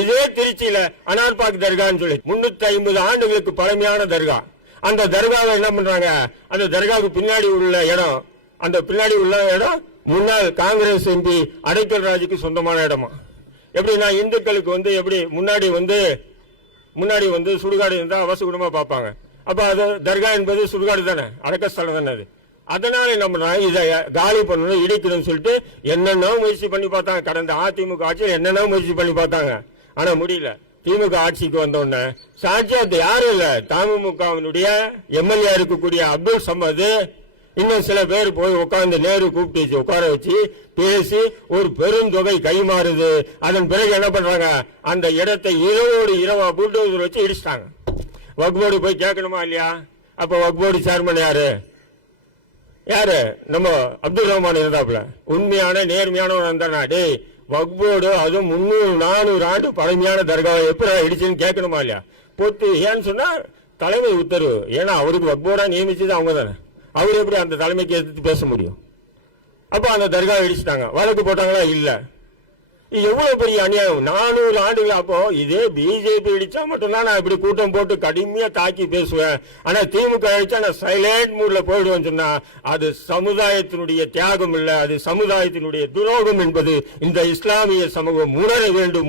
இதே திருச்சியில அனார்பாக் தர்கான்னு சொல்லி 350 ஆண்டுகளுக்கு பழமையான தர்கா. அந்த தர்காவை என்ன பண்றாங்க, அந்த தர்காவுக்கு பின்னாடி உள்ள இடம், அந்த பின்னாடி உள்ள இடம் முன்னாள் காங்கிரஸ் எம்பி அடைக்கல் ராஜுக்கு சொந்தமான இடமா. எப்படின்னா இந்துக்களுக்கு எப்படி முன்னாடி சுடுகாடு இருந்தா அவசகுடமா பார்ப்பாங்க. அப்ப அது தர்கா என்பது சுடுகாடு தானே, அடக்கஸ்தலம் தானே. அது அதனால என்ன பண்றாங்க, இதை காலி பண்ணணும், இடிக்கணும்னு சொல்லிட்டு என்னென்ன முயற்சி பண்ணி பார்த்தாங்க. கடந்த அதிமுக ஆட்சியில் என்னென்ன முயற்சி பண்ணி பார்த்தாங்க, ஆனா முடியல. திமுக ஆட்சிக்கு வந்தோடனே சாட்சியாத்து யாரும் இல்ல, தமுமுகவினுடைய எம்எல்ஏ இருக்கக்கூடிய அப்துல் சமது இன்னும் சில பேர் போய் உட்கார்ந்து நேரு கூப்பிட்டு உட்கார வச்சு பேசி ஒரு பெருந்தொகை கைமாறுது. அதன் பிறகு என்ன பண்றாங்க, அந்த இடத்தை இரவோடு இரவா புல்டோசர் வச்சு இடிச்சிட்டாங்க. வக்போர்டு போய் கேட்கணுமா இல்லையா? அப்ப வக்போர்டு சேர்மன் யாரு நம்ம அப்துல் ரஹ்மான் இருந்தாப்புல. உண்மையான நேர்மையானவன் இருந்தானா, டேய் வக்போர்டு அதுவும் 300-400 ஆண்டு பழமையான தர்காவை எப்படி இடிச்சுன்னு கேட்கணுமா இல்லையா? பொத்து ஏன்னு சொன்னா தலைமை உத்தரவு. ஏன்னா அவருக்கு வக்போர்டா நியமிச்சது அவங்க தானே, அவர் எப்படி அந்த தலைமைக்கு எதிர்த்து பேச முடியும்? அப்ப அந்த தர்காவை இடிச்சிட்டாங்க. வழக்கு போட்டாங்களா? இல்ல. எவ்வளவு பெரிய அநியாயம், 400 ஆண்டுகள். அப்போ இதே பிஜேபி இடிச்சா மட்டும்தான் நான் இப்படி கூட்டம் போட்டு கடுமையா தாக்கி பேசுவேன். ஆனா திமுக அடிச்சா நான் சைலண்ட் மூட்ல போயிடுவேன்னு சொன்னா அது சமுதாயத்தினுடைய தியாகம் இல்ல, அது சமுதாயத்தினுடைய துரோகம் என்பது இந்த இஸ்லாமிய சமூகம் உணர வேண்டும்.